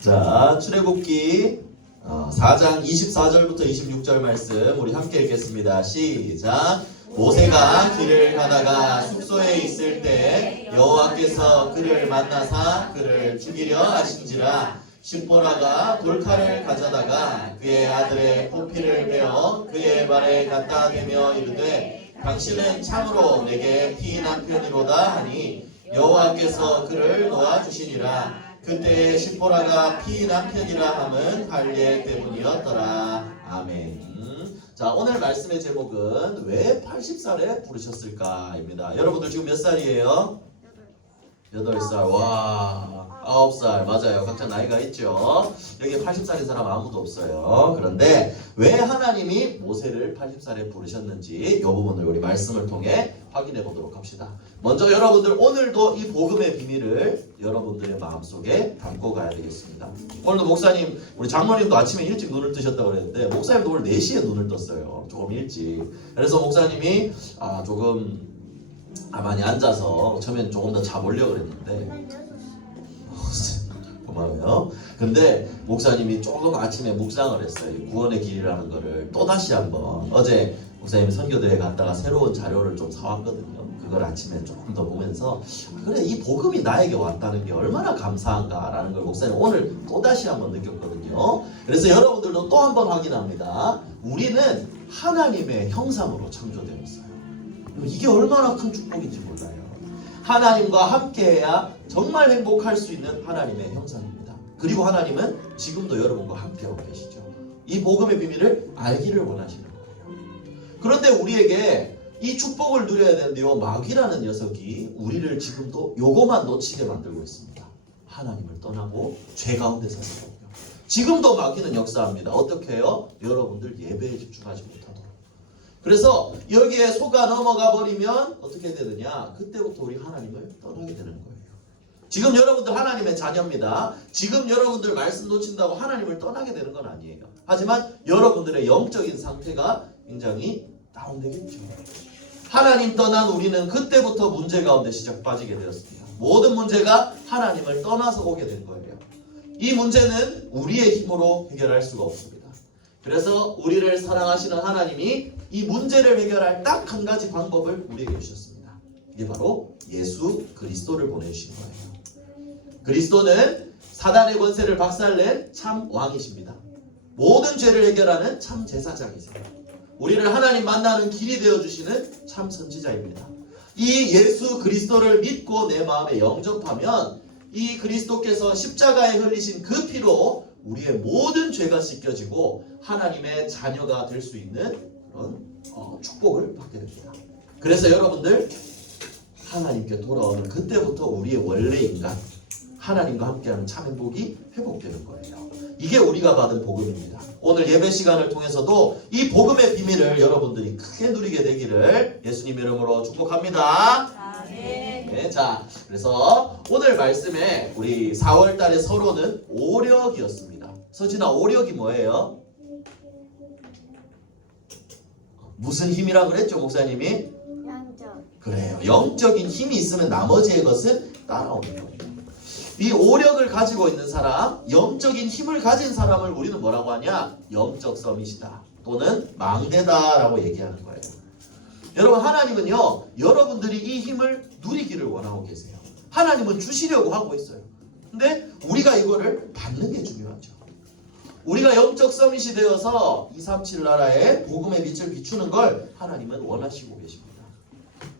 자, 출애굽기 4장 24절부터 26절 말씀 우리 함께 읽겠습니다. 시작. 모세가 길을 가다가 숙소에 있을 때 여호와께서 그를 만나사 그를 죽이려 하신지라. 십보라가 돌칼을 가져다가 그의 아들의 포피를 베어 그의 발에 갖다 대며 이르되 당신은 참으로 내게 피인한 편이로다 하니 여호와께서 그를 놓아주시니라. 그때 십보라가 피인한 편이라 함은 할례 때문이었더라. 아멘. 자, 오늘 말씀의 제목은 왜 80살에 부르셨을까입니다. 여러분들 지금 몇 살이에요? 8살. 와, 9살. 맞아요. 각자 나이가 있죠. 여기에 80살인 사람 아무도 없어요. 그런데 왜 하나님이 모세를 80살에 부르셨는지 이 부분을 우리 말씀을 통해 확인해 보도록 합시다. 먼저 여러분들 오늘도 이 복음의 비밀을 여러분들의 마음속에 담고 가야 되겠습니다. 오늘도 목사님, 우리 장로님도 아침에 일찍 눈을 뜨셨다고 그랬는데 목사님도 오늘 4시에 눈을 떴어요. 조금 일찍. 그래서 목사님이 많이 앉아서 처음엔 조금 더 자보려고 그랬는데 고마워요. 근데 목사님이 조금 아침에 묵상을 했어요. 구원의 길이라는 거를 또다시 한번. 어제 목사님이 선교대회 갔다가 새로운 자료를 좀 사왔거든요. 그걸 아침에 조금 더 보면서 그래, 이 복음이 나에게 왔다는 게 얼마나 감사한가라는 걸 목사님 오늘 또다시 한번 느꼈거든요. 그래서 여러분들도 또 한번 확인합니다. 우리는 하나님의 형상으로 창조되었어요. 이게 얼마나 큰 축복인지 몰라요. 하나님과 함께해야 정말 행복할 수 있는 하나님의 형상입니다. 그리고 하나님은 지금도 여러분과 함께하고 계시죠. 이 복음의 비밀을 알기를 원하시는 거예요. 그런데 우리에게 이 축복을 누려야 되는데요, 마귀라는 녀석이 우리를 지금도 요거만 놓치게 만들고 있습니다. 하나님을 떠나고 죄 가운데 사는 거예요. 지금도 마귀는 역사합니다. 어떻게 해요? 여러분들 예배에 집중하지 못하도록. 그래서 여기에 속아 넘어가 버리면 어떻게 되느냐? 그때부터 우리 하나님을 떠나게 되는 거예요. 지금 여러분들 하나님의 자녀입니다. 지금 여러분들 말씀 놓친다고 하나님을 떠나게 되는 건 아니에요. 하지만 여러분들의 영적인 상태가 굉장히 다운되겠죠. 하나님 떠난 우리는 그때부터 문제 가운데 빠지게 되었습니다. 모든 문제가 하나님을 떠나서 오게 된 거예요. 이 문제는 우리의 힘으로 해결할 수가 없습니다. 그래서 우리를 사랑하시는 하나님이 이 문제를 해결할 딱 한 가지 방법을 우리에게 주셨습니다. 이게 바로 예수 그리스도를 보내주신 거예요. 그리스도는 사단의 권세를 박살낸 참 왕이십니다. 모든 죄를 해결하는 참 제사장이세요. 우리를 하나님 만나는 길이 되어주시는 참 선지자입니다. 이 예수 그리스도를 믿고 내 마음에 영접하면 이 그리스도께서 십자가에 흘리신 그 피로 우리의 모든 죄가 씻겨지고 하나님의 자녀가 될 수 있는 그런 축복을 받게 됩니다. 그래서 여러분들 하나님께 돌아오는 그때부터 우리의 원래 인간 하나님과 함께하는 참 행복이 회복되는 거예요. 이게 우리가 받은 복음입니다. 오늘 예배 시간을 통해서도 이 복음의 비밀을 여러분들이 크게 누리게 되기를 예수님 이름으로 축복합니다. 네, 자, 그래서 오늘 말씀에 우리 4월 달의 서론은 오력이었습니다. 서진아, 오력이 뭐예요? 무슨 힘이라 그랬죠, 목사님이? 영적. 그래요. 영적인 힘이 있으면 나머지의 것은 따라오는 거예요. 이 오력을 가지고 있는 사람, 영적인 힘을 가진 사람을 우리는 뭐라고 하냐? 영적 서밋이다. 또는 망대다라고 얘기하는 거예요. 여러분, 하나님은요, 여러분들이 이 힘을 누리기를 원하고 계세요. 하나님은 주시려고 하고 있어요. 근데 우리가 이거를 받는 게 중요하죠. 우리가 영적 서밋이 되어서 237 나라에 복음의 빛을 비추는 걸 하나님은 원하시고 계십니다.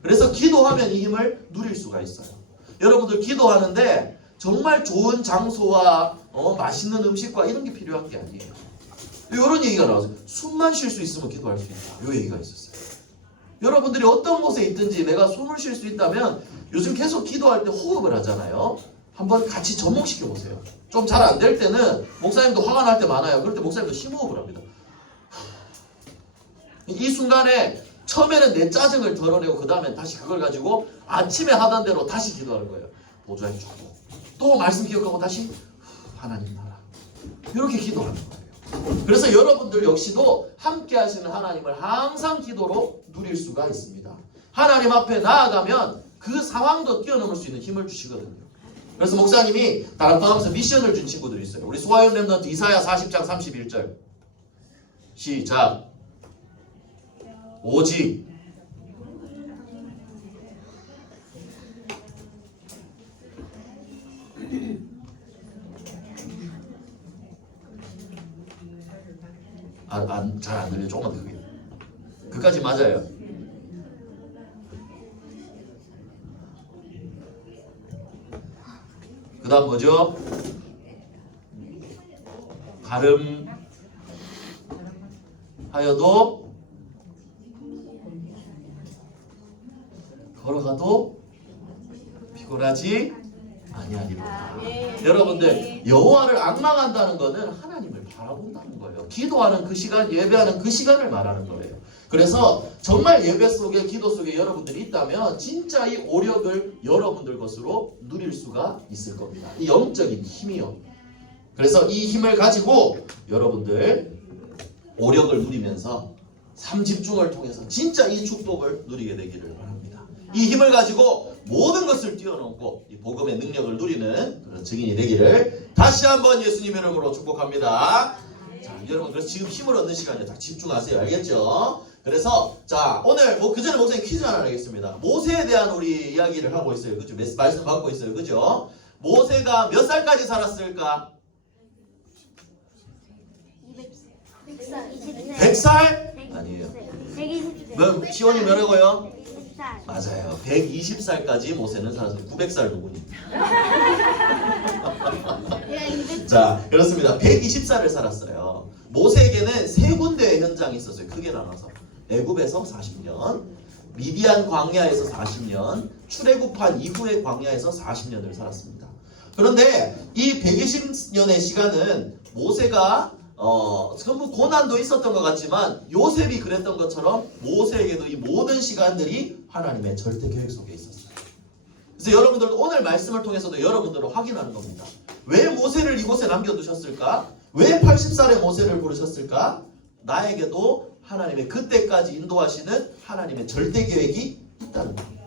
그래서 기도하면 이 힘을 누릴 수가 있어요. 여러분들 기도하는데 정말 좋은 장소와 맛있는 음식과 이런 게 필요한 게 아니에요. 이런 얘기가 나와서 숨만 쉴 수 있으면 기도할 수 있다. 이 얘기가 있었어요. 여러분들이 어떤 곳에 있든지 내가 숨을 쉴 수 있다면 요즘 계속 기도할 때 호흡을 하잖아요. 한번 같이 접목시켜 보세요. 좀 잘 안 될 때는 목사님도 화가 날 때 많아요. 그럴 때 목사님도 심호흡을 합니다. 이 순간에 처음에는 내 짜증을 덜어내고 그 다음에 다시 그걸 가지고 아침에 하던 대로 다시 기도하는 거예요. 보좌에 주고 또 말씀 기억하고 다시 하나님 나라 이렇게 기도하는 거예요. 그래서 여러분들 역시도 함께 하시는 하나님을 항상 기도로 누릴 수가 있습니다. 하나님 앞에 나아가면 그 상황도 뛰어넘을 수 있는 힘을 주시거든요. 그래서 목사님이 다락방하면서 미션을 준 친구들이 있어요. 우리 소아연 랩런트 이사야 40장 31절 시작. 오직 잘 안 들려. 조금만 더 크게. 그까지 맞아요. 그 다음 뭐죠? 가름하여도 걸어가도 피곤하지 아니하리로다. 여러분들, 여호와를 앙망한다는 것은 하나님을 바라본다는 거예요. 기도하는 그 시간, 예배하는 그 시간을 말하는 거예요. 그래서 정말 예배 속에, 기도 속에 여러분들이 있다면 진짜 이 오력을 여러분들 것으로 누릴 수가 있을 겁니다. 이 영적인 힘이요. 그래서 이 힘을 가지고 여러분들 오력을 누리면서 삼집중을 통해서 진짜 이 축복을 누리게 되기를 바랍니다. 이 힘을 가지고 모든 것을 뛰어넘고 이 복음의 능력을 누리는 그런 증인이 되기를 다시 한번 예수님의 이름으로 축복합니다. 자, 여러분, 그래서 지금 힘을 얻는 시간이에요. 자, 집중하세요. 알겠죠? 그래서 자, 오늘 그 전에 목사님 퀴즈 하나 하겠습니다. 모세에 대한 우리 이야기를 하고 있어요. 그죠? 말씀 받고 있어요. 그죠? 모세가 몇 살까지 살았을까? 100살? 아니에요. 120살. 그럼 시온이 뭐라고요? 100살. 맞아요. 120살까지 모세는 살았어요. 900살 누구니? 자, 그렇습니다. 120살을 살았어요. 모세에게는 세 군데의 현장이 있었어요. 크게 나눠서. 애굽에서 40년, 미디안 광야에서 40년, 출애굽한 이후의 광야에서 40년을 살았습니다. 그런데 이 120년의 시간은 모세가 전부 고난도 있었던 것 같지만 요셉이 그랬던 것처럼 모세에게도 이 모든 시간들이 하나님의 절대 계획 속에 있었어요. 그래서 여러분들 오늘 말씀을 통해서도 여러분들은 확인하는 겁니다. 왜 모세를 이곳에 남겨두셨을까? 왜 80살의 모세를 부르셨을까? 나에게도 하나님의 그때까지 인도하시는 하나님의 절대 계획이 있다는 겁니다.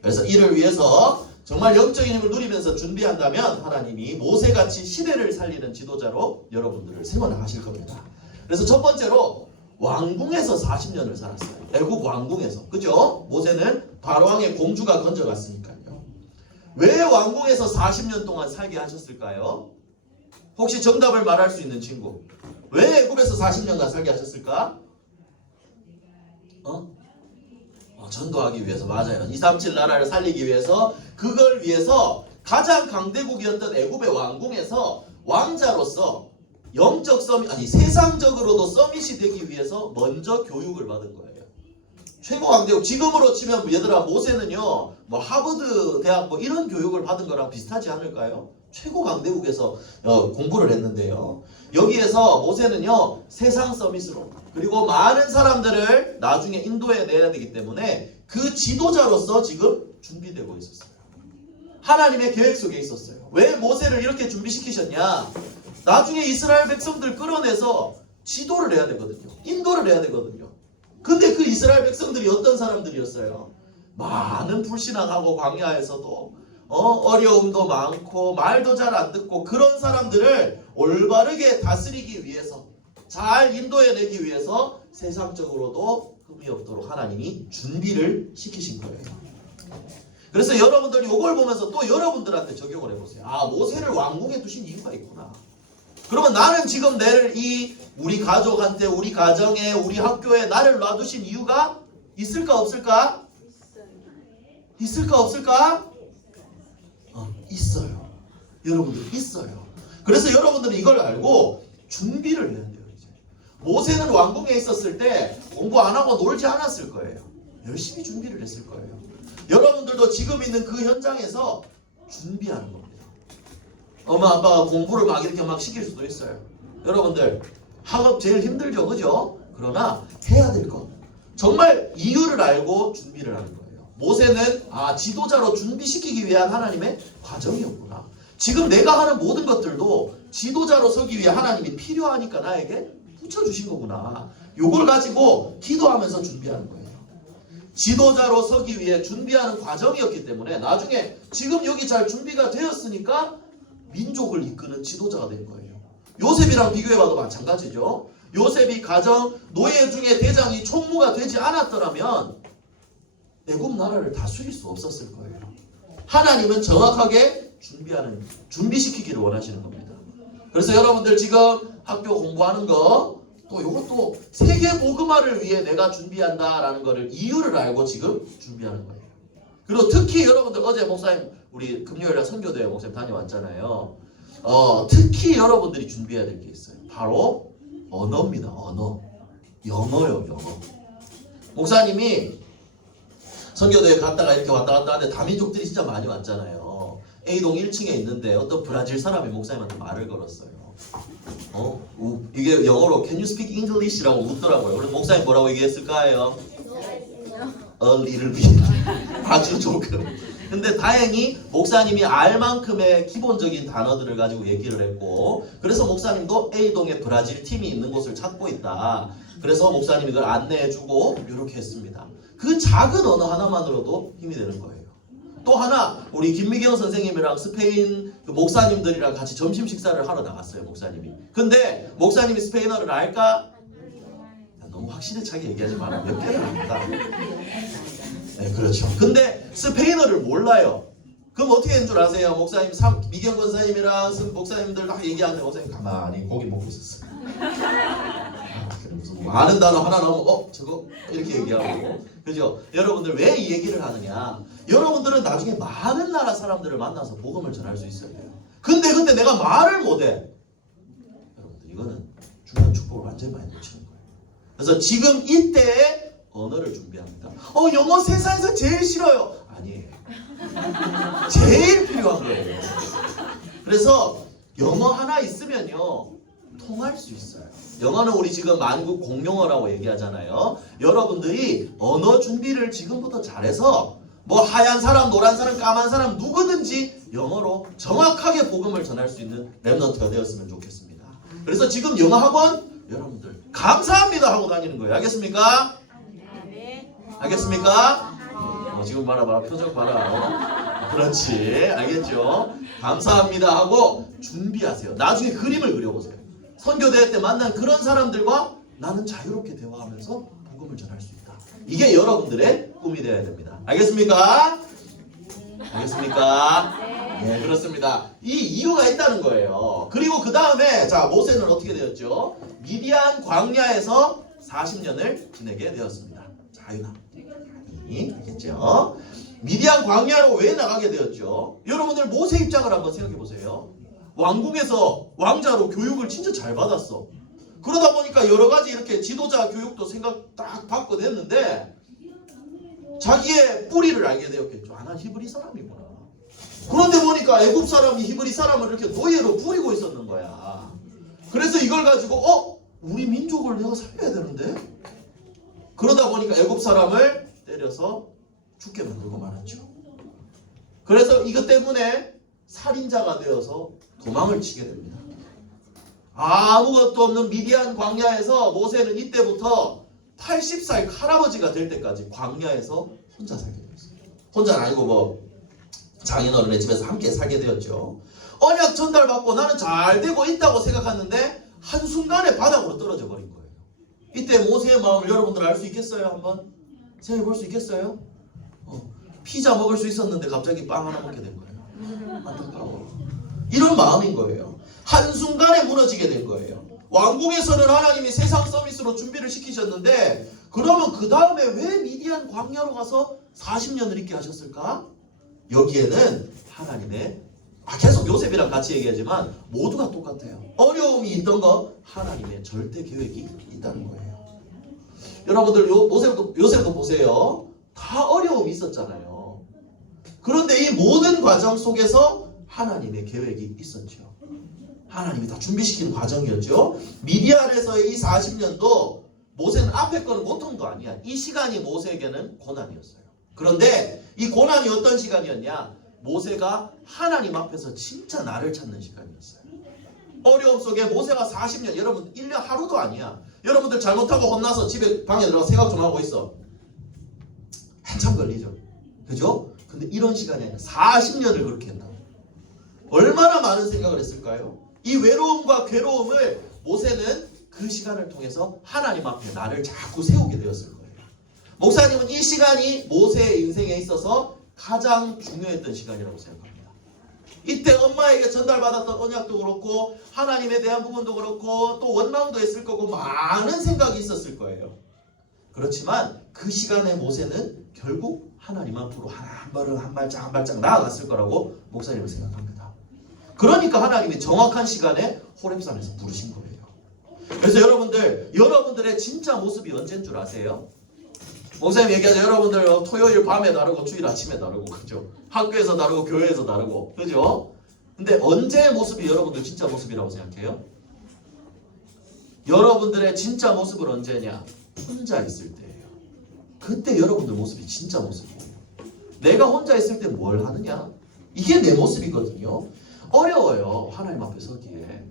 그래서 이를 위해서 정말 영적인 힘을 누리면서 준비한다면 하나님이 모세같이 시대를 살리는 지도자로 여러분들을 세워나가실 겁니다. 그래서 첫 번째로 왕궁에서 40년을 살았어요. 애국 왕궁에서. 그죠? 모세는 바로왕의 공주가 건져갔으니까요. 왜 왕궁에서 40년 동안 살게 하셨을까요? 혹시 정답을 말할 수 있는 친구. 왜 애국에서 40년간 살게 하셨을까? 전도하기 위해서. 맞아요. 237 나라를 살리기 위해서, 그걸 위해서 가장 강대국이었던 애굽의 왕궁에서 왕자로서 영적 세상적으로도 서밋이 되기 위해서 먼저 교육을 받은 거예요. 최고 강대국. 지금으로 치면 얘들아, 모세는요 뭐 하버드 대학 뭐 이런 교육을 받은 거랑 비슷하지 않을까요? 최고 강대국에서 공부를 했는데요. 여기에서 모세는요 세상 서밋으로, 그리고 많은 사람들을 나중에 인도해 내야 되기 때문에 그 지도자로서 지금 준비되고 있었어요. 하나님의 계획 속에 있었어요. 왜 모세를 이렇게 준비시키셨냐? 나중에 이스라엘 백성들 끌어내서 지도를 해야 되거든요. 인도를 해야 되거든요. 근데 그 이스라엘 백성들이 어떤 사람들이었어요? 많은 불신앙하고 광야에서도 어려움도 많고 말도 잘 안 듣고 그런 사람들을 올바르게 다스리기 위해서, 잘 인도해내기 위해서 세상적으로도 흠이 없도록 하나님이 준비를 시키신 거예요. 그래서 여러분들이 이걸 보면서 또 여러분들한테 적용을 해보세요. 아, 모세를 왕궁에 두신 이유가 있구나. 그러면 나는 지금 우리 가족한테, 우리 가정에, 우리 학교에 나를 놔두신 이유가 있을까 없을까? 있을까 없을까? 있어요. 여러분들 있어요. 그래서 여러분들은 이걸 알고 준비를 해야 돼요. 이제 모세는 왕궁에 있었을 때 공부 안 하고 놀지 않았을 거예요. 열심히 준비를 했을 거예요. 여러분들도 지금 있는 그 현장에서 준비하는 겁니다. 엄마 아빠가 공부를 막 이렇게 막 시킬 수도 있어요. 여러분들 학업 제일 힘들죠, 그죠? 그러나 해야 될 것, 정말 이유를 알고 준비를 하는 거예요. 모세는 지도자로 준비시키기 위한 하나님의 과정이었구나. 지금 내가 하는 모든 것들도 지도자로 서기 위해 하나님이 필요하니까 나에게 붙여주신 거구나. 요걸 가지고 기도하면서 준비하는 거예요. 지도자로 서기 위해 준비하는 과정이었기 때문에 나중에 지금 여기 잘 준비가 되었으니까 민족을 이끄는 지도자가 된 거예요. 요셉이랑 비교해봐도 마찬가지죠. 요셉이 가정 노예 중에 대장이 총무가 되지 않았더라면 애굽 나라를 다스릴 수 없었을 거예요. 하나님은 정확하게 준비시키기를 원하시는 겁니다. 그래서 여러분들 지금 학교 공부하는 거 또 이것도 세계 복음화를 위해 내가 준비한다라는 거를 이유를 알고 지금 준비하는 거예요. 그리고 특히 여러분들 어제 목사님 우리 금요일날 선교대회 목사님 다녀왔잖아요. 특히 여러분들이 준비해야 될 게 있어요. 바로 언어입니다. 언어. 영어요. 영어. 목사님이 선교대회 갔다가 이렇게 왔다 갔다 하는데 다민족들이 진짜 많이 왔잖아요. A동 1층에 있는데 어떤 브라질 사람이 목사님한테 말을 걸었어요. 이게 영어로 Can you speak English라고 묻더라고요. 그래서 목사님 뭐라고 얘기했을까요? A little bit. 아주 조금. 근데 다행히 목사님이 알 만큼의 기본적인 단어들을 가지고 얘기를 했고, 그래서 목사님도 A동에 브라질 팀이 있는 곳을 찾고 있다. 그래서 목사님이 이걸 안내해주고 이렇게 했습니다. 그 작은 언어 하나만으로도 힘이 되는 거예요. 또 하나, 우리 김미경 선생님이랑 스페인 목사님들이랑 같이 점심 식사를 하러 나갔어요. 목사님이. 근데 목사님이 스페인어를 알까? 너무 확신에 얘기하지 마라. 몇 개를 압니다. 네, 그렇죠. 근데 스페인어를 몰라요. 그럼 어떻게 하는 줄 아세요? 목사님, 미경 권사님이랑 목사님들 막 얘기하는데 목사님 가만히 고기 먹고 있었어요. 무슨 뭐 아는 단어 하나 나오면 저거 이렇게 얘기하고. 그죠? 여러분들 왜 이 얘기를 하느냐? 여러분들은 나중에 많은 나라 사람들을 만나서 복음을 전할 수 있어야 돼요. 근데 내가 말을 못해. 여러분들 이거는 중요한 축복을 완전히 많이 놓치는 거예요. 그래서 지금 이때에 언어를 준비합니다. 영어 세상에서 제일 싫어요. 아니에요. 제일 필요한 거예요. 그래서 영어 하나 있으면요 통할 수 있어요. 영어는 우리 지금 만국 공용어라고 얘기하잖아요. 여러분들이 언어 준비를 지금부터 잘해서 뭐 하얀 사람, 노란 사람, 까만 사람 누구든지 영어로 정확하게 복음을 전할 수 있는 랩넌트가 되었으면 좋겠습니다. 그래서 지금 영어 학원 여러분들 감사합니다 하고 다니는 거예요. 알겠습니까? 알겠습니까? 지금 봐라 표정 봐라. 그렇지, 알겠죠? 감사합니다 하고 준비하세요. 나중에 그림을 그려보세요. 선교대회 때 만난 그런 사람들과 나는 자유롭게 대화하면서 복음을 전할 수 있다. 이게 여러분들의 꿈이 되어야 됩니다. 알겠습니까? 알겠습니까? 네, 그렇습니다. 이 이유가 있다는 거예요. 그리고 그 다음에 자 모세는 어떻게 되었죠? 미디안 광야에서 40년을 지내게 되었습니다. 자유나. 알겠죠? 미디안 광야로 왜 나가게 되었죠? 여러분들 모세 입장을 한번 생각해 보세요. 왕궁에서 왕자로 교육을 진짜 잘 받았어. 그러다 보니까 여러 가지 이렇게 지도자 교육도 생각 딱 받고 됐는데 자기의 뿌리를 알게 되었겠죠. 난 히브리 사람이구나. 그런데 보니까 애굽 사람이 히브리 사람을 이렇게 노예로 부리고 있었는 거야. 그래서 이걸 가지고 우리 민족을 내가 살려야 되는데 그러다 보니까 애굽 사람을 때려서 죽게 만들고 말았죠. 그래서 이것 때문에 살인자가 되어서 도망을 치게 됩니다. 아무것도 없는 미디안 광야에서 모세는 이때부터 80살 할아버지가 될 때까지 광야에서 혼자 살게 되었어요. 혼자는 아니고 뭐 장인어른의 집에서 함께 살게 되었죠. 언약 전달받고 나는 잘 되고 있다고 생각하는데 한순간에 바닥으로 떨어져 버린 거예요. 이때 모세의 마음을 여러분들 알 수 있겠어요? 한번 생각해 볼 수 있겠어요? 피자 먹을 수 있었는데 갑자기 빵 하나 먹게 된 거예요. 안타까워. 이런 마음인 거예요. 한순간에 무너지게 된 거예요. 왕궁에서는 하나님이 세상 서비스로 준비를 시키셨는데 그러면 그 다음에 왜 미디안 광야로 가서 40년을 있게 하셨을까? 여기에는 하나님의 계속 요셉이랑 같이 얘기하지만 모두가 똑같아요. 어려움이 있던 거 하나님의 절대 계획이 있다는 거예요. 여러분들 요셉도 보세요. 다 어려움이 있었잖아요. 그런데 이 모든 과정 속에서 하나님의 계획이 있었죠. 하나님이 다 준비시키는 과정이었죠. 미디안에서의 이 40년도 모세는 앞에 거는 고통도 아니야. 이 시간이 모세에게는 고난이었어요. 그런데 이 고난이 어떤 시간이었냐? 모세가 하나님 앞에서 진짜 나를 찾는 시간이었어요. 어려움 속에 모세가 40년, 여러분 1년 하루도 아니야. 여러분들 잘못하고 혼나서 집에 방에 들어가 생각 좀 하고 있어. 한참 걸리죠. 그죠? 근데 이런 시간이 아니라 40년을 그렇게 했다고. 얼마나 많은 생각을 했을까요? 이 외로움과 괴로움을 모세는 그 시간을 통해서 하나님 앞에 나를 자꾸 세우게 되었을 거예요. 목사님은 이 시간이 모세의 인생에 있어서 가장 중요했던 시간이라고 생각합니다. 이때 엄마에게 전달받았던 언약도 그렇고 하나님에 대한 부분도 그렇고 또 원망도 했을 거고 많은 생각이 있었을 거예요. 그렇지만 그 시간에 모세는 결국 하나님 앞으로 한 발짝 나아갔을 거라고 목사님은 생각합니다. 그러니까 하나님이 정확한 시간에 호렙산에서 부르신 거예요. 그래서 여러분들의 진짜 모습이 언제인 줄 아세요? 목사님 얘기하죠. 여러분들 토요일 밤에 다르고 주일 아침에 다르고, 그죠? 학교에서 다르고 교회에서 다르고, 그죠? 근데 언제의 모습이 여러분들 진짜 모습이라고 생각해요? 여러분들의 진짜 모습은 언제냐? 혼자 있을 때예요. 그때 여러분들 모습이 진짜 모습이에요. 내가 혼자 있을 때 뭘 하느냐? 이게 내 모습이거든요. 어려워요. 하나님 앞에 서기에.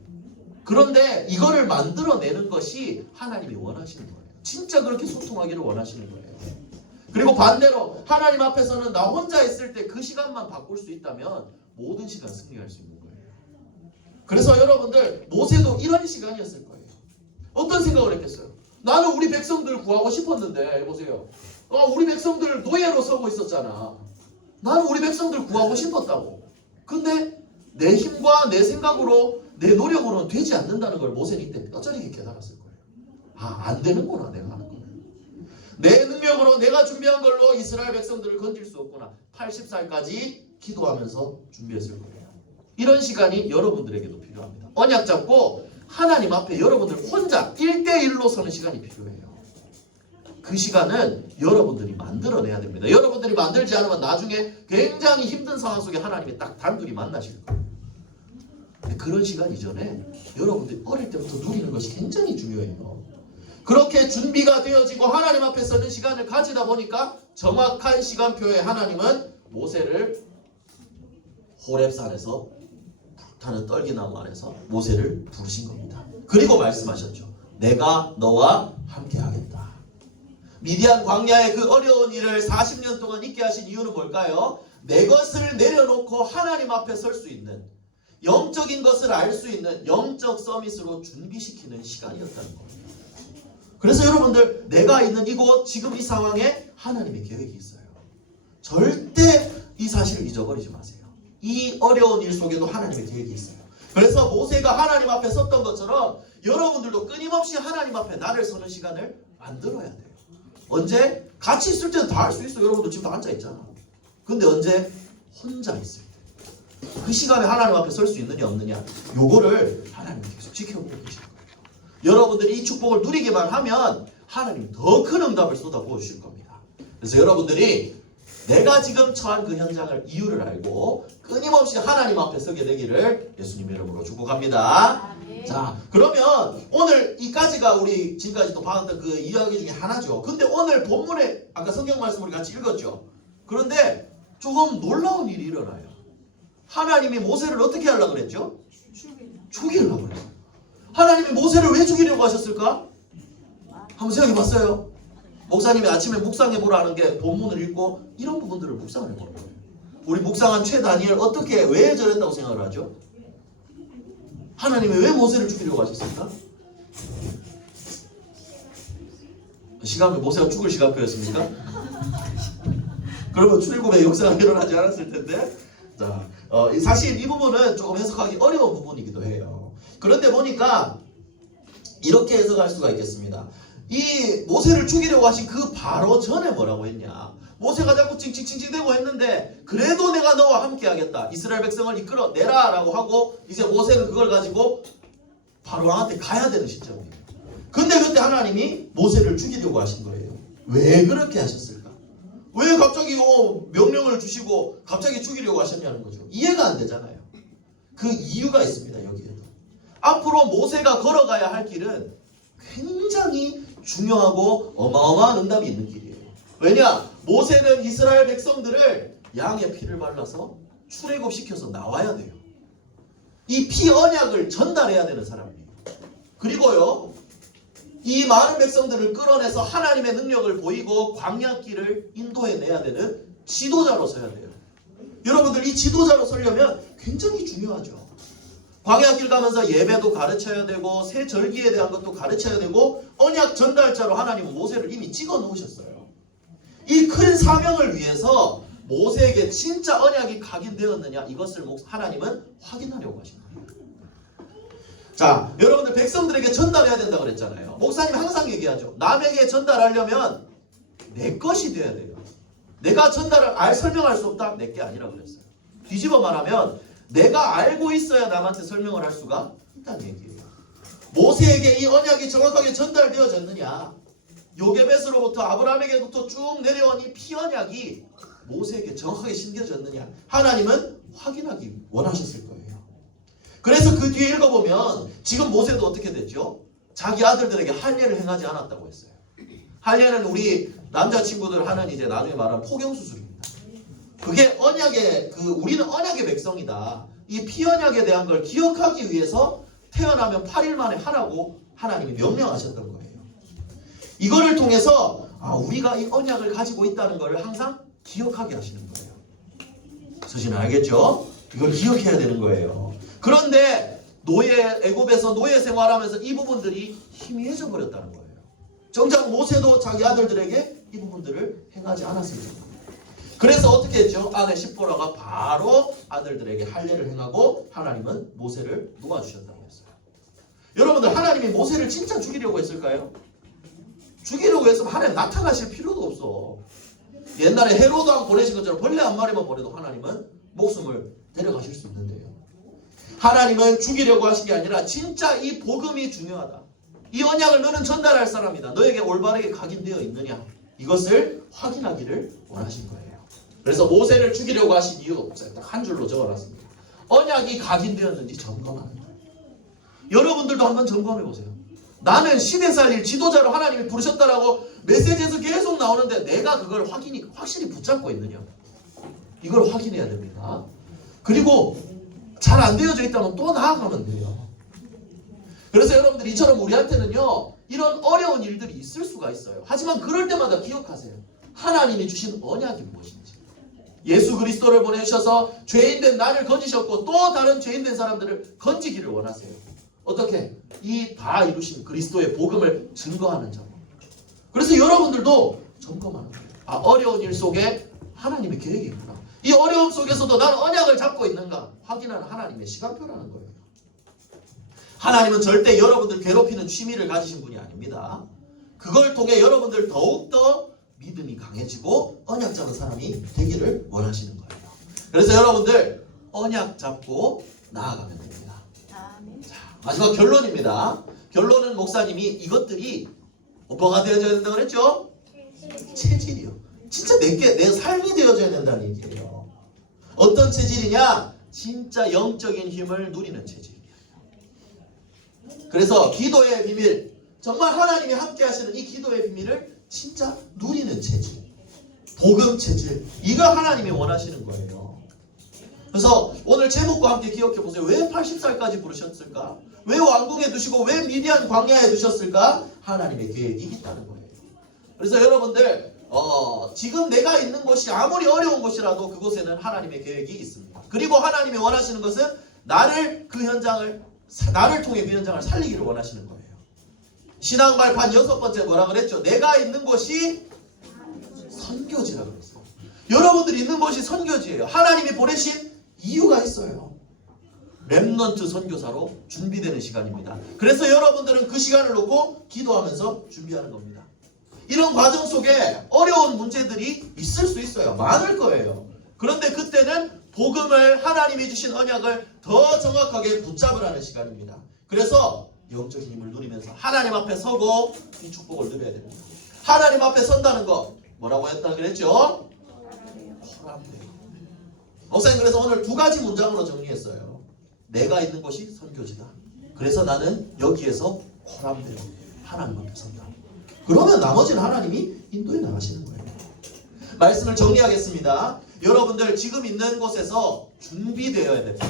그런데 이거를 만들어내는 것이 하나님이 원하시는 거예요. 진짜 그렇게 소통하기를 원하시는 거예요. 그리고 반대로 하나님 앞에서는 나 혼자 있을 때 그 시간만 바꿀 수 있다면 모든 시간 승리할 수 있는 거예요. 그래서 여러분들 모세도 이런 시간이었을 거예요. 어떤 생각을 했겠어요? 나는 우리 백성들 구하고 싶었는데 보세요. 우리 백성들 노예로 서고 있었잖아. 나는 우리 백성들 구하고 싶었다고. 근데 내 힘과 내 생각으로 내 노력으로는 되지 않는다는 걸 모세는 이때 뼈저리게 깨달았을 거예요. 안 되는구나 내가 하는 거예요. 내 능력으로 내가 준비한 걸로 이스라엘 백성들을 건질 수 없구나. 80살까지 기도하면서 준비했을 거예요. 이런 시간이 여러분들에게도 필요합니다. 언약 잡고 하나님 앞에 여러분들 혼자 1대1로 서는 시간이 필요해요. 그 시간은 여러분들이 만들어내야 됩니다. 여러분들이 만들지 않으면 나중에 굉장히 힘든 상황 속에 하나님이 딱 단둘이 만나실 거예요. 근데 그런 시간 이전에 여러분들이 어릴 때부터 누리는 것이 굉장히 중요해요. 그렇게 준비가 되어지고 하나님 앞에 서는 시간을 가지다 보니까 정확한 시간표에 하나님은 모세를 호렙산에서 불타는 떨기나무 아래서 모세를 부르신 겁니다. 그리고 말씀하셨죠. 내가 너와 함께 하겠다. 미디안 광야의 그 어려운 일을 40년 동안 있게 하신 이유는 뭘까요? 내 것을 내려놓고 하나님 앞에 설 수 있는, 영적인 것을 알 수 있는 영적 서밋으로 준비시키는 시간이었다는 겁니다. 그래서 여러분들 내가 있는 이곳 지금 이 상황에 하나님의 계획이 있어요. 절대 이 사실을 잊어버리지 마세요. 이 어려운 일 속에도 하나님의 계획이 있어요. 그래서 모세가 하나님 앞에 섰던 것처럼 여러분들도 끊임없이 하나님 앞에 나를 서는 시간을 만들어야 돼요. 언제? 같이 있을 때는 다 할 수 있어요. 여러분들 지금 다 앉아있잖아. 근데 언제? 혼자 있을 때. 그 시간에 하나님 앞에 설 수 있느냐 없느냐, 요거를 하나님이 계속 지켜보고 계시는 거예요. 여러분들이 이 축복을 누리기만 하면 하나님이 더 큰 응답을 쏟아부어 주실 겁니다. 그래서 여러분들이 내가 지금 처한 그 현장을 이유를 알고 끊임없이 하나님 앞에 서게 되기를 예수님의 이름으로 축복합니다. 자, 그러면 오늘 이까지가 우리 지금까지 또 받았던 그 이야기 중에 하나죠. 근데 오늘 본문에 아까 성경 말씀 우리 같이 읽었죠. 그런데 조금 놀라운 일이 일어나요. 하나님이 모세를 어떻게 하려고 그랬죠? 죽이려고 그랬어요. 하나님이 모세를 왜 죽이려고 하셨을까? 한번 생각해 봤어요? 목사님이 아침에 묵상해보라 하는 게 본문을 읽고 이런 부분들을 묵상을 해보는 거예요. 우리 묵상한 최 다니엘 어떻게 왜 저랬다고 생각을 하죠? 하나님이 왜 모세를 죽이려고 하셨을까? 시간표 모세가 죽을 시간표였습니까? 그러면 출애굽의 역사가 일어나지 않았을 텐데. 자, 사실 이 부분은 조금 해석하기 어려운 부분이기도 해요. 그런데 보니까 이렇게 해석할 수가 있겠습니다. 이 모세를 죽이려고 하신 그 바로 전에 뭐라고 했냐? 모세가 자꾸 찡찡찡찡대고 했는데 그래도 내가 너와 함께 하겠다. 이스라엘 백성을 이끌어내라 라고 하고 이제 모세는 그걸 가지고 바로왕한테 가야 되는 시점이에요. 근데 그때 하나님이 모세를 죽이려고 하신 거예요. 왜 그렇게 하셨을까? 왜 갑자기 명령을 주시고 갑자기 죽이려고 하셨냐는 거죠. 이해가 안 되잖아요. 그 이유가 있습니다. 여기에도. 앞으로 모세가 걸어가야 할 길은 굉장히 중요하고 어마어마한 응답이 있는 길이에요. 왜냐? 모세는 이스라엘 백성들을 양의 피를 발라서 출애굽시켜서 나와야 돼요. 이 피 언약을 전달해야 되는 사람이에요. 그리고요, 이 많은 백성들을 끌어내서 하나님의 능력을 보이고 광야길을 인도해내야 되는 지도자로 서야 돼요. 여러분들 이 지도자로 서려면 굉장히 중요하죠. 광야길 가면서 예배도 가르쳐야 되고 새 절기에 대한 것도 가르쳐야 되고 언약 전달자로 하나님은 모세를 이미 찍어 놓으셨어요. 이 큰 사명을 위해서 모세에게 진짜 언약이 각인되었느냐 이것을 하나님은 확인하려고 하신 거예요. 자, 여러분들 백성들에게 전달해야 된다고 그랬잖아요. 목사님 항상 얘기하죠. 남에게 전달하려면 내 것이 돼야 돼요. 내가 설명할 수 없다? 내게 아니라고 그랬어요. 뒤집어 말하면 내가 알고 있어야 남한테 설명을 할 수가 있다는 얘기예요. 모세에게 이 언약이 정확하게 전달되어졌느냐? 요게벳으로부터 아브라함에게부터 쭉 내려온 이 피언약이 모세에게 정확하게 심겨졌느냐? 하나님은 확인하기 원하셨을 거예요. 그래서 그 뒤에 읽어보면 지금 모세도 어떻게 됐죠? 자기 아들들에게 할례를 행하지 않았다고 했어요. 할례는 우리 남자친구들 하는 이제 나중에 말하는 포경수술입니다. 그게 언약의 우리는 언약의 백성이다. 이 피언약에 대한 걸 기억하기 위해서 태어나면 8일 만에 하라고 하나님이 명령하셨던 거예요. 이거를 통해서 우리가 이 언약을 가지고 있다는 걸 항상 기억하게 하시는 거예요. 서신은 알겠죠? 이걸 기억해야 되는 거예요. 그런데 애굽에서 노예 생활하면서 이 부분들이 희미해져 버렸다는 거예요. 정작 모세도 자기 아들들에게 이 부분들을 행하지 않았습니다. 그래서 어떻게 했죠? 아내 십보라가 바로 아들들에게 할례를 행하고 하나님은 모세를 놓아주셨다고 했어요. 여러분들 하나님이 모세를 진짜 죽이려고 했을까요? 죽이려고 했으면 하나님 나타나실 필요도 없어. 옛날에 헤로드 왕 보내신 것처럼 벌레 한 마리만 보내도 하나님은 목숨을 데려가실 수 있는데요. 하나님은 죽이려고 하신 게 아니라 진짜 이 복음이 중요하다. 이 언약을 너는 전달할 사람이다. 너에게 올바르게 각인되어 있느냐. 이것을 확인하기를 원하신 거예요. 그래서 모세를 죽이려고 하신 이유 딱 한 줄로 적어놨습니다. 언약이 각인되었는지 점검하는 거예요. 여러분들도 한번 점검해 보세요. 나는 시대 살릴 지도자로 하나님이 부르셨다라고 메시지에서 계속 나오는데 내가 그걸 확실히 붙잡고 있느냐. 이걸 확인해야 됩니다. 그리고 잘 안 되어져 있다면 또 나아가면 돼요. 그래서 여러분들 이처럼 우리한테는요 이런 어려운 일들이 있을 수가 있어요. 하지만 그럴 때마다 기억하세요. 하나님이 주신 언약이 무엇인지. 예수 그리스도를 보내주셔서 죄인된 나를 건지셨고 또 다른 죄인된 사람들을 건지기를 원하세요. 어떻게? 이 다 이루신 그리스도의 복음을 증거하는 점. 그래서 여러분들도 점검하는 거예요. 어려운 일 속에 하나님의 계획이 있구나. 이 어려움 속에서도 나는 언약을 잡고 있는가 확인하는 하나님의 시간표라는 거예요. 하나님은 절대 여러분들 괴롭히는 취미를 가지신 분이 아닙니다. 그걸 통해 여러분들 더욱더 믿음이 강해지고 언약 잡은 사람이 되기를 원하시는 거예요. 그래서 여러분들 언약 잡고 나아가면 됩니다. 자, 마지막 결론입니다. 결론은 목사님이 이것들이 뭐가 되어져야 된다고 그랬죠? 체질이요. 진짜 내 삶이 되어져야 된다는 얘기예요. 어떤 체질이냐? 진짜 영적인 힘을 누리는 체질이에요. 그래서 기도의 비밀, 정말 하나님이 함께 하시는 이 기도의 비밀을 진짜 누리는 체질, 복음 체질, 이거 하나님이 원하시는 거예요. 그래서 오늘 제목과 함께 기억해 보세요. 왜 80살까지 부르셨을까? 왜 왕궁에 두시고 왜 미디안 광야에 두셨을까? 하나님의 계획이 있다는 거예요. 그래서 여러분들 지금 내가 있는 곳이 아무리 어려운 곳이라도 그곳에는 하나님의 계획이 있습니다. 그리고 하나님이 원하시는 것은 나를 통해 그 현장을 살리기를 원하시는 거예요. 신앙 발판 6번째 뭐라 그랬죠? 내가 있는 곳이 선교지라 그랬어요. 여러분들이 있는 곳이 선교지예요. 하나님이 보내신 이유가 있어요. 렘넌트 선교사로 준비되는 시간입니다. 그래서 여러분들은 그 시간을 놓고 기도하면서 준비하는 겁니다. 이런 과정 속에 어려운 문제들이 있을 수 있어요. 많을 거예요. 그런데 그때는 복음을 하나님이 주신 언약을 더 정확하게 붙잡으라는 시간입니다. 그래서 영적인 힘을 누리면서 하나님 앞에 서고 이 축복을 누려야 됩니다. 하나님 앞에 선다는 거 뭐라고 했다 그랬죠? 코람데요. 목사님 그래서 오늘 2가지 문장으로 정리했어요. 내가 있는 곳이 선교지다. 그래서 나는 여기에서 코람데요. 하나님 앞에 선다. 그러면 나머지는 하나님이 인도해 나가시는 거예요. 말씀을 정리하겠습니다. 여러분들 지금 있는 곳에서 준비되어야 됩니다.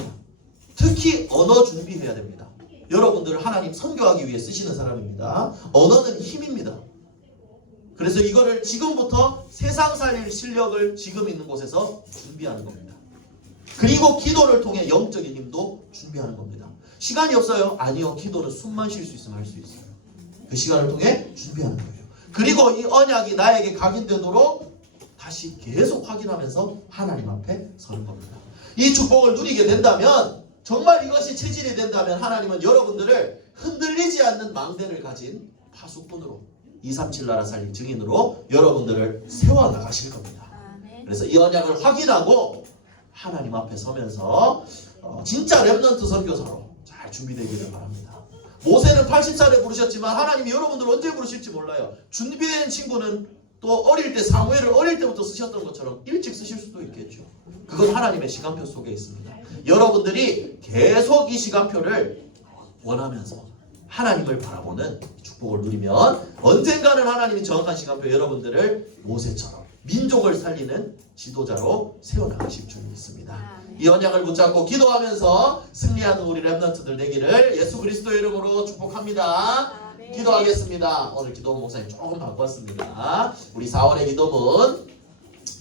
특히 언어 준비해야 됩니다. 여러분들을 하나님 선교하기 위해 쓰시는 사람입니다. 언어는 힘입니다. 그래서 이거를 지금부터 세상 살릴 실력을 지금 있는 곳에서 준비하는 겁니다. 그리고 기도를 통해 영적인 힘도 준비하는 겁니다. 시간이 없어요? 아니요. 기도는 숨만 쉴 수 있으면 할 수 있어요. 그 시간을 통해 준비하는 거예요. 그리고 이 언약이 나에게 각인되도록 다시 계속 확인하면서 하나님 앞에 서는 겁니다. 이 축복을 누리게 된다면, 정말 이것이 체질이 된다면 하나님은 여러분들을 흔들리지 않는 망대를 가진 파수꾼으로, 237 나라 살림 증인으로 여러분들을 세워나가실 겁니다. 그래서 이 언약을 확인하고 하나님 앞에 서면서 진짜 렘넌트 선교사로 잘 준비되기를 바랍니다. 모세는 80살에 부르셨지만 하나님이 여러분들 언제 부르실지 몰라요. 준비된 친구는 또 어릴 때 사무엘을 어릴 때부터 쓰셨던 것처럼 일찍 쓰실 수도 있겠죠. 그건 하나님의 시간표 속에 있습니다. 여러분들이 계속 이 시간표를 원하면서 하나님을 바라보는 축복을 누리면 언젠가는 하나님이 정확한 시간표 여러분들을 모세처럼 민족을 살리는 지도자로 세워나가실 줄 믿습니다. 이 언약을 붙잡고 기도하면서 승리하는 우리 렘넌트들 되기를 예수 그리스도의 이름으로 축복합니다. 기도하겠습니다. 오늘 기도 목사님 조금 바꿨습니다. 우리 4월의 기도문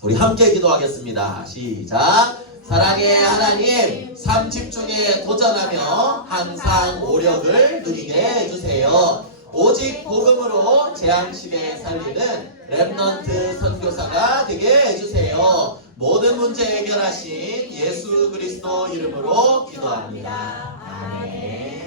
우리 함께 기도하겠습니다. 시작. 사랑의 하나님, 삶 집중에 도전하며 항상 오력을 누리게 해주세요. 오직 복음으로 재앙시대 살리는 렘넌트 선교사가 되게 해주세요. 모든 문제 해결하신 예수 그리스도 이름으로 기도합니다. 아멘.